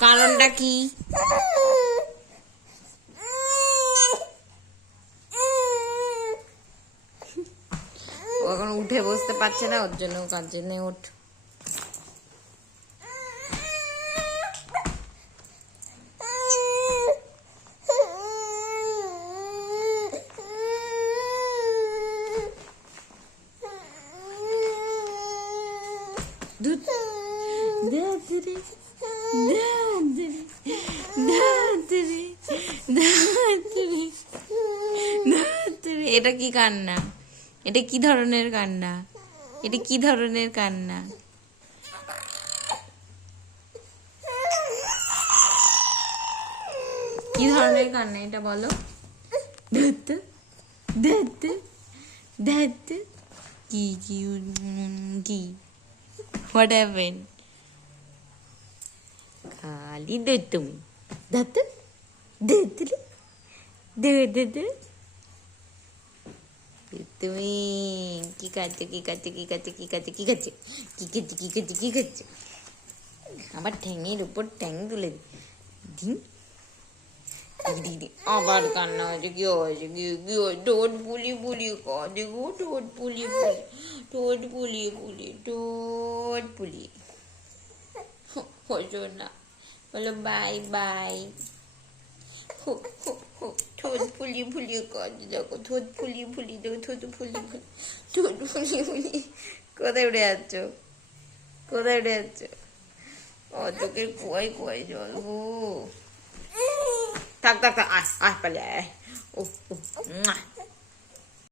কারণটা কি? এখন উঠে বসতে পারছে না ওর জন্য কার জন্য ওঠ। দাদরে দাদরে দাদরে দাদরে এটা কি কান্না? এটা কি ধরনের কান্না? এটা কি ধরনের কান্না? কি ধরনের কান্না এটা বলো? কি কি কি? হোয়াট হ্যাপেন খালি দে তুমি ধরতে ধরতে ধরতে ধরতে তুমি কি খাচ্ছ কি খাচ্ছ কি খাচ্ছ কি খাচ্ছ কি খাচ্ছ কি খাচ্ছ কি খাচ্ছ কি খাচ্ছ আবার ঠ্যাঙের উপর ঠ্যাং তুলে দিন দি দি আবার কান্না হয়েছে কি হয়েছে কি কি হয়েছে ঠোঁট পুলি পুলি ঠোঁট পুলি পুলি ঠোঁট পুলি পুলি ঠোঁট পুলি হতো না বলো বাই বাই হো হো হো ঠোঁট ফুলি ফুলি কাঁদে দেখো ঠোঁট ফুলি ফুলি দেখো ঠোঁট ফুলি ফুলি ঠোঁট ফুলি ফুলি কোথায় উড়ে যাচ্ছ কোথায় উড়ে যাচ্ছ ও তোকে কুয়াই কুয়াই জল গো থাক থাক থাক আয় আয় পালে ও ও।